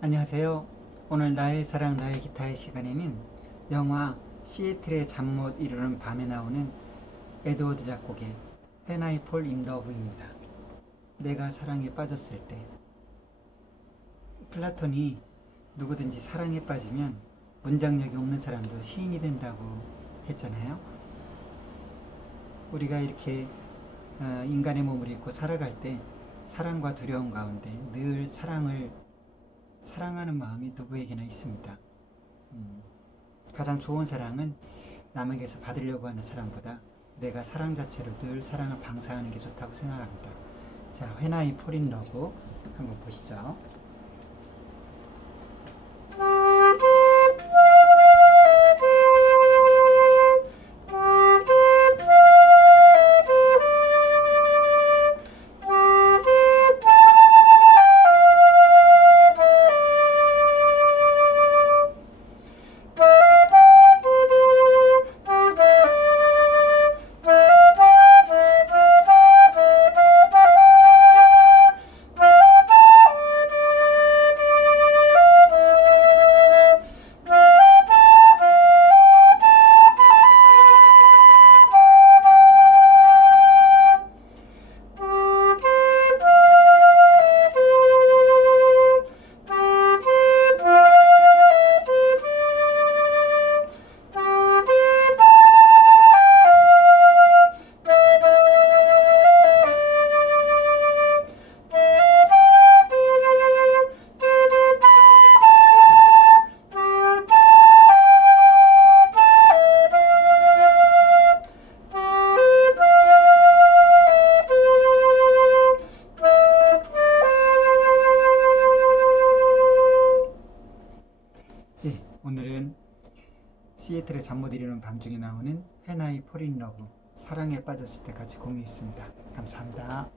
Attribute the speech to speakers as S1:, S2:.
S1: 안녕하세요. 오늘 나의 사랑 나의 기타의 시간에는 영화 시애틀의 잠 못 이루는 밤에 나오는 에드워드 작곡의 in Love입니다. 내가 사랑에 빠졌을 때 플라톤이 누구든지 사랑에 빠지면 문장력이 없는 사람도 시인이 된다고 했잖아요. 우리가 이렇게 어, 인간의 몸을 입고 살아갈 때 사랑과 두려움 가운데 늘 사랑을 사랑하는 마음이 누구에게나 있습니다. 음, 가장 좋은 사랑은 남에게서 받으려고 하는 사랑보다 내가 사랑 자체로 늘 사랑을 방사하는 게 좋다고 생각합니다. 자, 회나이 포린 러브 한번 보시죠. 시애틀의 잠 못 이루는 밤중에 나오는 회나이 포린 러브 사랑에 빠졌을 때 같이 공유했습니다. 감사합니다.